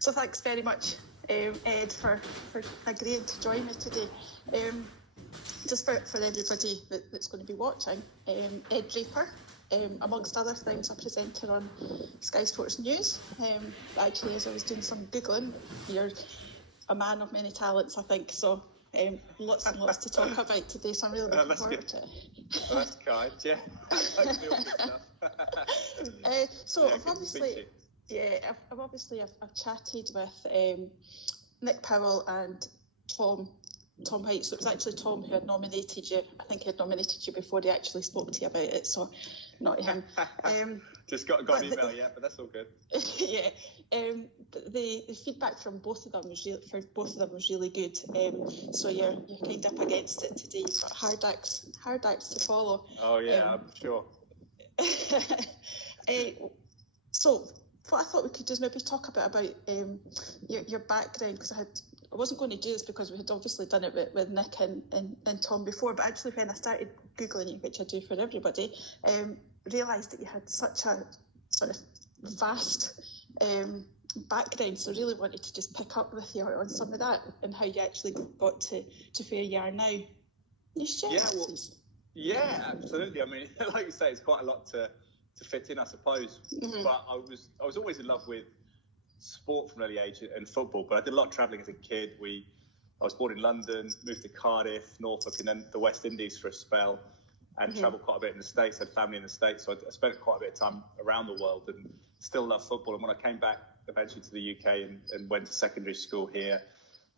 So thanks very much, Ed, for agreeing to join me today. Just for everybody that's going to be watching, Ed Draper, amongst other things, a presenter on Sky Sports News. Actually, as I was doing some Googling, you're a man of many talents, I think, so lots and lots to talk about today, so I'm really looking forward to it. Well, that's kind, yeah. I've chatted with Nick Powell and Tom Height. So it was actually Tom who had nominated you. I think he had nominated you before he actually spoke to you about it, so not him. Just got an email, but that's all good. Yeah. The feedback from both of them was really good. So you're kind of up against it today. You've got hard acts to follow. Oh yeah, I'm sure. So what I thought we could do is maybe talk a bit about your background, because I wasn't going to do this because we had obviously done it with Nick and Tom before, but actually when I started Googling you, which I do for everybody, realised that you had such a sort of vast background, so really wanted to just pick up with you on some of that and how you actually got to where you are now. You share please? Yeah, absolutely. I mean, like you say, it's quite a lot to fit in, I suppose. Mm-hmm. But I was always in love with sport from an early age and football, but I did a lot of travelling as a kid. I was born in London, moved to Cardiff, Norfolk, and then the West Indies for a spell, and travelled quite a bit in the States, had family in the States, so I spent quite a bit of time around the world and still love football. And when I came back eventually to the UK and went to secondary school here,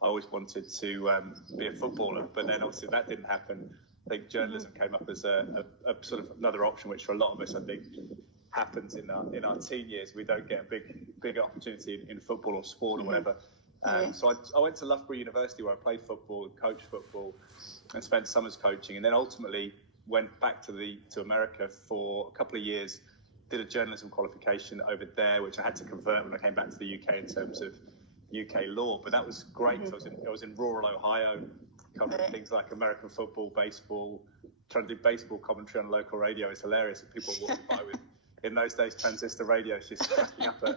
I always wanted to be a footballer, but then obviously that didn't happen. I think journalism came up as a sort of another option, which for a lot of us, I think, happens in our teen years. We don't get a big opportunity in football or sport or whatever. So I went to Loughborough University where I played football and coached football and spent summers coaching, and then ultimately went back to America for a couple of years, did a journalism qualification over there, which I had to convert when I came back to the UK in terms of UK law. But that was great. So I was in rural Ohio, covering things like American football, baseball, trying to do baseball commentary on local radio. It's hilarious. People walking by with, in those days, transistor radios, just cracking up at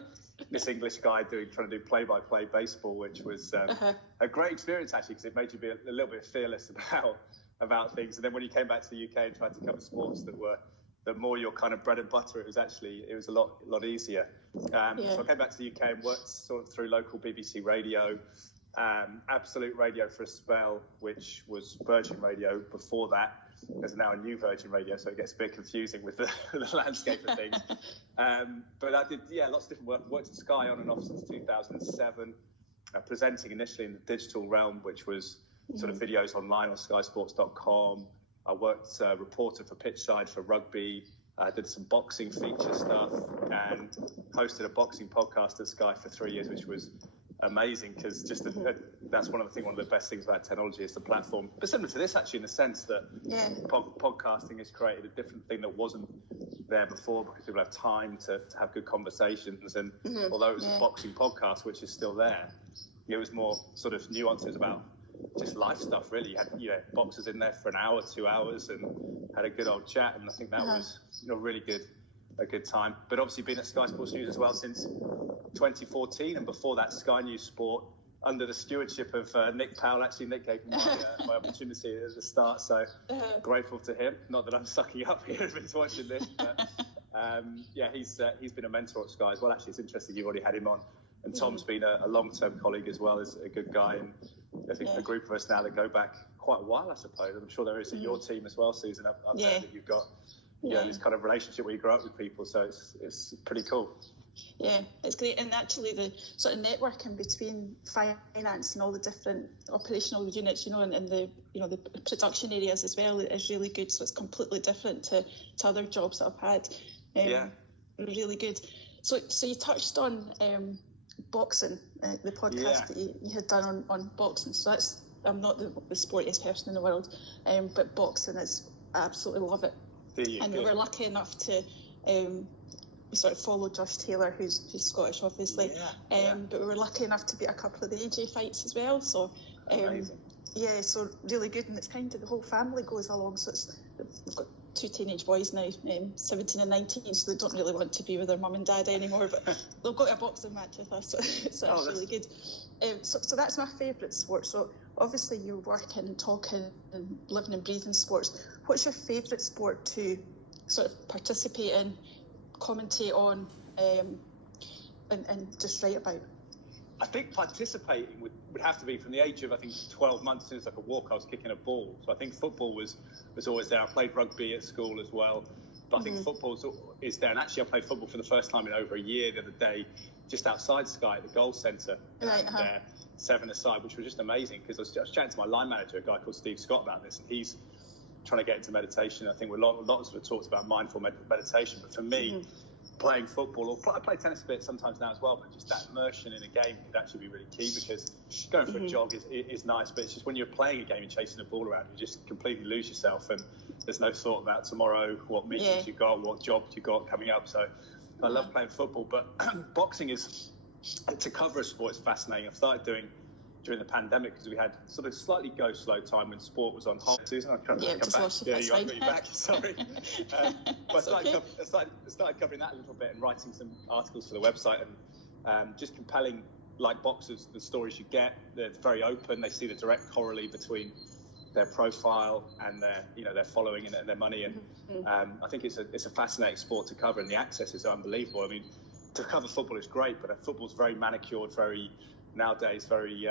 this English guy trying to do play-by-play baseball, which was a great experience, actually, because it made you be a little bit fearless about things. And then when you came back to the UK and tried to cover sports that more your kind of bread and butter, it was a lot easier. So I came back to the UK and worked sort of through local BBC radio, Absolute Radio for a spell, which was Virgin Radio before that. There's now a new Virgin Radio, so it gets a bit confusing with the landscape of things. But I did, lots of different work. Worked at Sky on and off since 2007, presenting initially in the digital realm, which was sort of videos online on skysports.com. I worked reporter for Pitchside for rugby. I did some boxing feature stuff and hosted a boxing podcast at Sky for 3 years, which was amazing, because that's one of the best things about technology is the platform. But similar to this, actually, in the sense that podcasting has created a different thing that wasn't there before, because people have time to have good conversations. And although it was a boxing podcast, which is still there, it was more sort of nuances about just life stuff, really. You had boxers in there for an hour, 2 hours, and had a good old chat. And I think that was a good time. But obviously been at Sky Sports News as well since 2014, and before that Sky News Sport under the stewardship of Nick Powell. Actually, Nick gave me my opportunity at the start, so grateful to him. Not that I'm sucking up here if he's watching this, but he's been a mentor at Sky as well. Actually, it's interesting you've already had him on, and Tom's been a long-term colleague as well, as a good guy, and I think a group of us now that go back quite a while, I suppose. I'm sure there is at your team as well, Susan, up there, that you've got this kind of relationship where you grow up with people, so it's pretty cool. Yeah, it's great, and actually the sort of networking between finance and all the different operational units, and the the production areas as well is really good. So it's completely different to other jobs that I've had. Really good. So you touched on boxing, the podcast that you had done on boxing. So I'm not the sportiest person in the world, but boxing I absolutely love it. And we were lucky enough to. We sort of follow Josh Taylor, who's Scottish, obviously. But we were lucky enough to be at a couple of the AJ fights as well. So, so really good, and it's kind of the whole family goes along. So we've got two teenage boys now, 17 and 19, so they don't really want to be with their mum and dad anymore, but they've got a boxing match with us, so that's really good. So that's my favourite sport. So obviously you're working and talking and living and breathing sports. What's your favourite sport to sort of participate in, commentate on, and just write about? I think participating would have to be from the age of, I think, 12 months. Since I could walk, I was kicking a ball. So I think football was always there. I played rugby at school as well. But I think football is there. And actually, I played football for the first time in over a year the other day, just outside Sky at the goal centre. Right, there, 7-a-side, which was just amazing, because I was chatting to my line manager, a guy called Steve Scott, about this. And he's trying to get into meditation. I think lots of talks about mindful meditation. But for me, playing football, or I play tennis a bit sometimes now as well, but just that immersion in a game could actually be really key, because going for a jog is nice, but it's just when you're playing a game and chasing a ball around, you just completely lose yourself, and there's no thought about tomorrow, what meetings you got, what jobs you got coming up. So I love playing football, but boxing is, to cover a sport, is fascinating. I've started doing during the pandemic, because we had sort of slightly go slow time when sport was on hold. Susan, I'll come back. Yeah, you got me back. Sorry. I started covering that a little bit and writing some articles for the website, and just compelling, like boxers, the stories you get. They're very open. They see the direct correlate between their profile and their following and their money. And I think it's a fascinating sport to cover, and the access is unbelievable. I mean, to cover football is great, but football's very manicured, nowadays very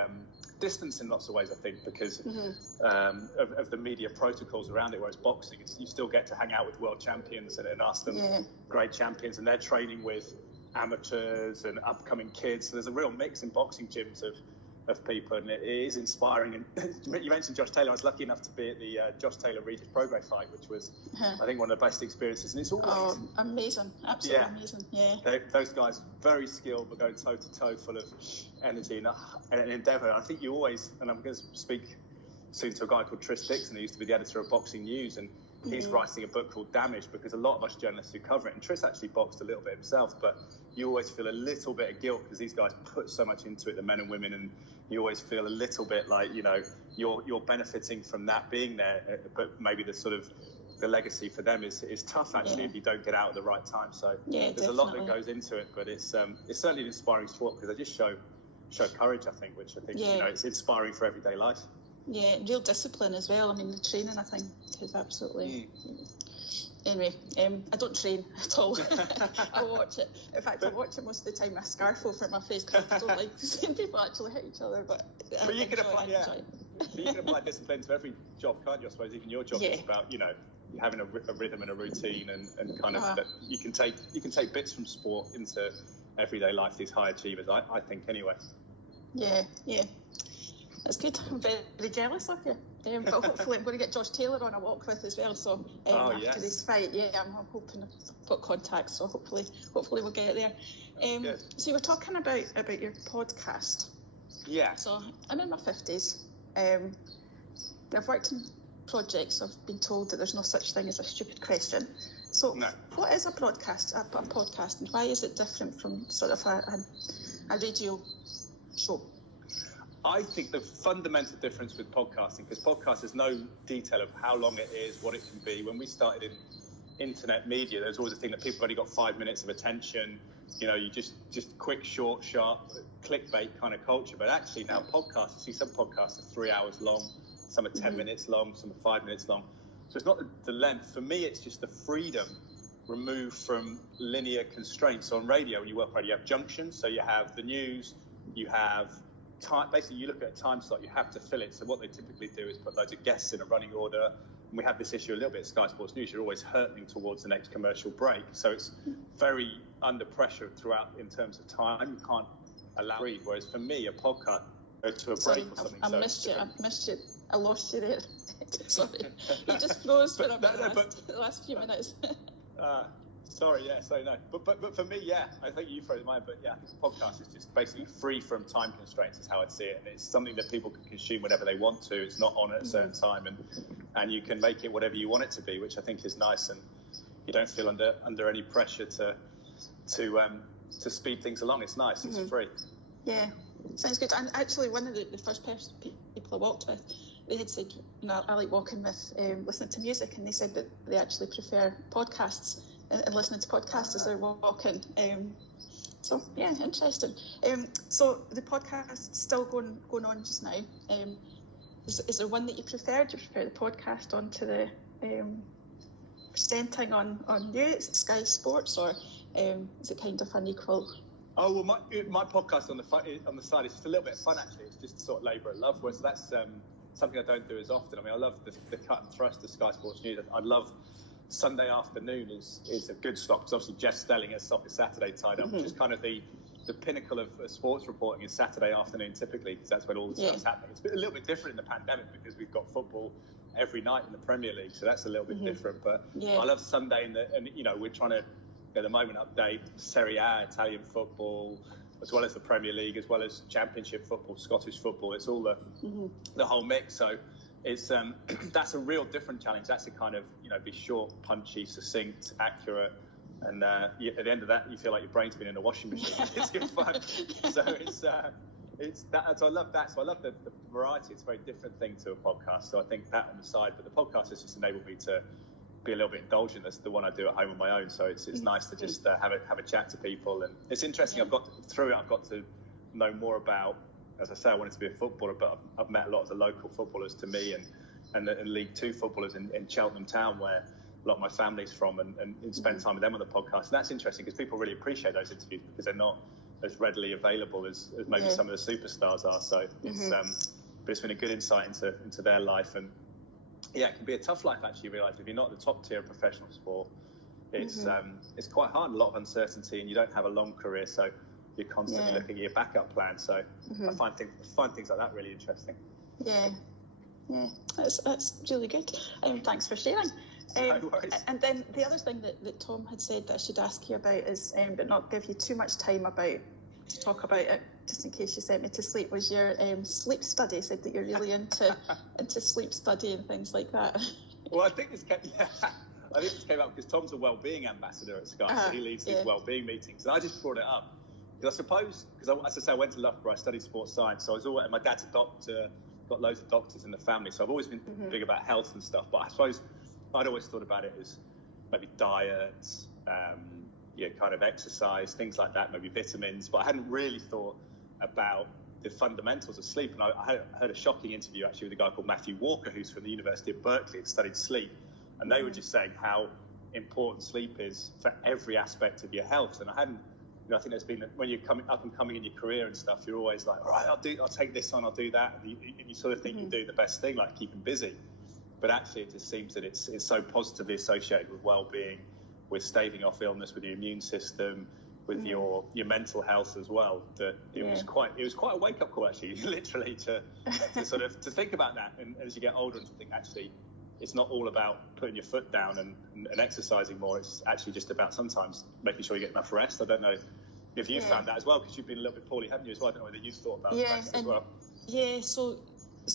distanced in lots of ways, I think, because of the media protocols around it, whereas boxing, you still get to hang out with world champions and ask them great champions, and they're training with amateurs and upcoming kids. So there's a real mix in boxing gyms of people, and it is inspiring. And you mentioned Josh Taylor. I was lucky enough to be at the Josh Taylor Regis Prograis fight, which was, I think, one of the best experiences. And it's always amazing, absolutely amazing. Yeah, those guys very skilled, but going toe to toe, full of energy and endeavour. I think you always, and I'm going to speak soon to a guy called Tris Dixon, who used to be the editor of Boxing News, and he's writing a book called Damage, because a lot of us journalists who cover it, and Tris actually boxed a little bit himself, but you always feel a little bit of guilt, because these guys put so much into it, the men and women, and you always feel a little bit like, you're benefiting from that being there, but maybe the legacy for them is tough, actually, if you don't get out at the right time. So there's a lot that goes into it, but it's certainly an inspiring sport, because they just show courage, I think, which I think it's inspiring for everyday life. Yeah, real discipline as well. I mean, the training, I think, is absolutely... Anyway, I don't train at all. I watch it. In fact, I watch it most of the time with a scarf over my face, because I don't like seeing people actually hit each other. But you can apply discipline to every job, can't you? I suppose even your job is about having a rhythm and a routine, and kind of that you can take bits from sport into everyday life. These high achievers, I think, anyway. Yeah. That's good. I'm very jealous of you. But hopefully I'm going to get Josh Taylor on a walk with as well. So after this fight, I'm hoping I've got contacts. So hopefully we'll get there. So you were talking about your podcast. Yeah. So I'm in my 50s. I've worked in projects. I've been told that there's no such thing as a stupid question. So what is a podcast, and why is it different from sort of a radio show? I think the fundamental difference with podcasting, because podcast has no detail of how long it is, what it can be. When we started in internet media, there's always a thing that people have only got 5 minutes of attention. You just quick, short, sharp, clickbait kind of culture. But actually now podcasts, you see some podcasts are 3 hours long, some are 10 minutes long, some are 5 minutes long. So it's not the length. For me, it's just the freedom removed from linear constraints. So on radio, when you work radio, you have junctions. So you have the news, you have time. Basically, you look at a time slot, you have to fill it. So what they typically do is put loads of guests in a running order. And we have this issue a little bit at Sky Sports News. You're always hurtling towards the next commercial break. So it's very under pressure throughout in terms of time. You can't allow read. Whereas for me, a podcast to a break or something. I missed you. I lost you there. Sorry. You just froze for the last few minutes. Sorry, so no. But for me, I think you froze mine, but I think the podcast is just basically free from time constraints is how I see it. And it's something that people can consume whenever they want to. It's not on at a certain time, and you can make it whatever you want it to be, which I think is nice, and you don't feel under any pressure to speed things along. It's nice, it's free. Yeah, sounds good. And actually, one of the first people I walked with, they had said, I like walking with listening to music, and they said that they actually prefer podcasts and listening to podcasts as they're walking. So yeah, interesting. So the podcast's still going on just now. Is there one that you prefer? Do you prefer the podcast onto the presenting on news, Sky Sports, or is it kind of unequal? Oh well, my podcast on the side is just a little bit of fun actually. It's just sort of labour of love, whereas that's something I don't do as often. I mean, I love the cut and thrust of Sky Sports News. I love Sunday afternoon is a good slot because obviously Jeff Stelling has Soccer Saturday tied up, which is kind of the pinnacle of sports reporting is Saturday afternoon typically, because that's when all the stuff's happening. It's a little bit different in the pandemic because we've got football every night in the Premier League, so that's a little bit different. But I love Sunday, and we're trying to at the moment update Serie A, Italian football, as well as the Premier League, as well as Championship football, Scottish football. It's all the whole mix. So it's that's a real different challenge. That's a kind of be short, punchy, succinct, accurate, and at the end of that, you feel like your brain's been in a washing machine. It's good fun. So it's that. So I love that. So I love the variety. It's a very different thing to a podcast. So I think that on the side, but the podcast has just enabled me to be a little bit indulgent. That's the one I do at home on my own. So it's nice to just have a chat to people, and it's interesting. I've got to know more about. As I say, I wanted to be a footballer, but I've met a lot of the local footballers to me, and League Two footballers in Cheltenham Town, where a lot of my family's from, and spend time with them on the podcast. And that's interesting because people really appreciate those interviews because they're not as readily available as maybe some of the superstars are. So it's but it's been a good insight into their life, and it can be a tough life actually. You realise if you're not the top tier of professional sport, it's quite hard, a lot of uncertainty, and you don't have a long career, so you're constantly looking at your backup plan. So I find things like that really interesting. Yeah, that's really good. Thanks for sharing. No worries. And then the other thing that Tom had said that I should ask you about is, but not give you too much time to talk about it, just in case you sent me to sleep, was your sleep study. Said that you're really into sleep study and things like that. Well, I think this came up because Tom's a wellbeing ambassador at Sky, so he leads these wellbeing meetings, and I just brought it up because I suppose, as I say, I went to Loughborough, I studied sports science, so I was always, and my dad's a doctor, got loads of doctors in the family, so I've always been big about health and stuff. But I suppose I'd always thought about it as maybe diet, kind of exercise, things like that, maybe vitamins, but I hadn't really thought about the fundamentals of sleep. And I heard a shocking interview actually with a guy called Matthew Walker, who's from the University of Berkeley and studied sleep, and they were just saying how important sleep is for every aspect of your health. And I hadn't, I think there's been, when you're up and coming in your career and stuff, you're always like, all right, I'll take this on, I'll do that, and you sort of think you're doing the best thing, like keeping busy. But actually, it just seems that it's so positively associated with well-being, with staving off illness, with your immune system, with your mental health as well. That it was quite a wake-up call actually, literally to sort of to think about that. And as you get older, and to think actually, it's not all about putting your foot down and exercising more. It's actually just about sometimes making sure you get enough rest. I don't know if you found that as well, because you've been a little bit poorly, haven't you, as well? I don't know whether you've thought about rest as well. Yeah, so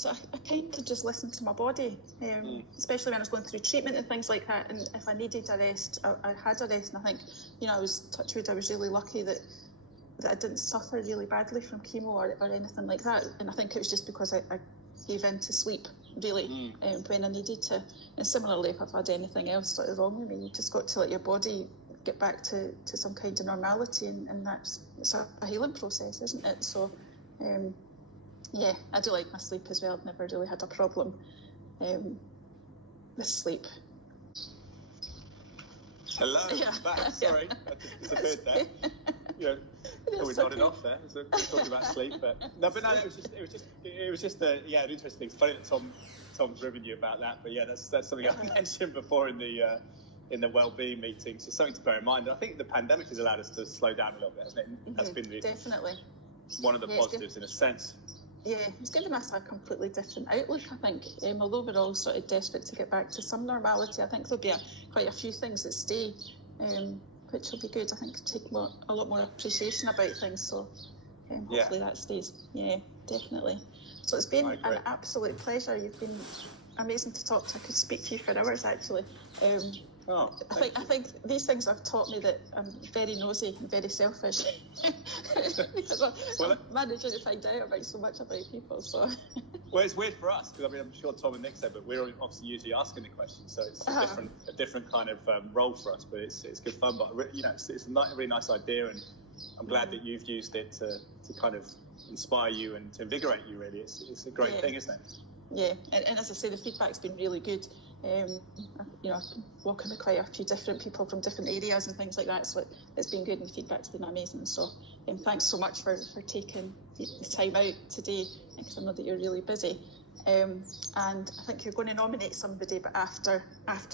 I kind of just listened to my body, especially when I was going through treatment and things like that. And if I needed a rest, I had a rest. And I think, I was, touch wood, I was really lucky that I didn't suffer really badly from chemo or anything like that. And I think it was just because I gave in to sleep, really, when I needed to. And similarly, if I've had anything else sort of wrong with me, you just got to let your body get back to some kind of normality. And it's a healing process, isn't it? So, I do like my sleep as well. I've never really had a problem with sleep. Hello, back. Sorry, I just disappeared there. We nodded off there. So talking about sleep, but no, it was just an interesting thing. It's funny that Tom's ribbing you about that, but that's something I mentioned before in the wellbeing meetings. So something to bear in mind. And I think the pandemic has allowed us to slow down a little bit, hasn't it? That's been definitely one of the positives in a sense. Yeah, it's given us a completely different outlook, I think. Although we're all sort of desperate to get back to some normality, I think there'll be quite a few things that stay, which will be good. I think take a lot more appreciation about things, so hopefully that stays. Yeah, definitely. So it's been an absolute pleasure. You've been amazing to talk to. I could speak to you for hours, actually. I think these things have taught me that I'm very nosy and very selfish because I'm managing to find out about so much about people. So Well, it's weird for us because I mean I'm sure Tom and Nick said, but we're obviously usually asking the questions, so it's a different kind of role for us. But it's good fun. But it's a really nice idea, and I'm glad that you've used it to kind of inspire you and to invigorate you. Really, it's a great thing, isn't it? Yeah, and as I say, the feedback's been really good. I've been walking with quite a few different people from different areas and things like that, so it's been good and the feedback's been amazing. So thanks so much for taking the time out today, because I know that you're really busy. And I think you're going to nominate somebody, but after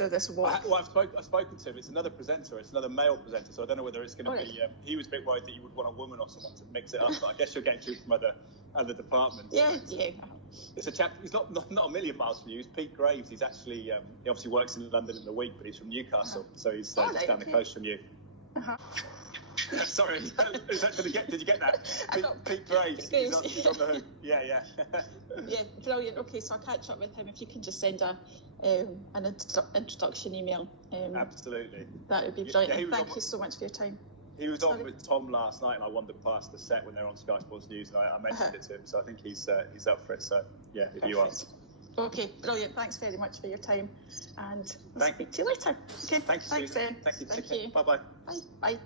this walk. I've spoken to him. It's another presenter. It's another male presenter. So I don't know whether it's going to be. He was a bit worried that you would want a woman or someone to mix it up. But I guess you're getting through from other departments. Yeah. It's a chap. He's not a million miles from you. He's Pete Graves. He's actually he obviously works in London in the week, but he's from Newcastle, so he's down the coast from you. Sorry, did you get that? Pete Graves, he's on the hook. Yeah. Yeah, brilliant. Okay, so I'll catch up with him. If you can just send an introduction email. Absolutely. That would be brilliant. Yeah, thank you so much for your time. He was on with Tom last night, and I wandered past the set when they were on Sky Sports News, and I mentioned it to him. So I think he's up for it. So yeah, if you are. Okay, brilliant. Thanks very much for your time, and I'll speak to you later. Okay, thank you. Thanks, then. Thank you. Bye-bye. Bye.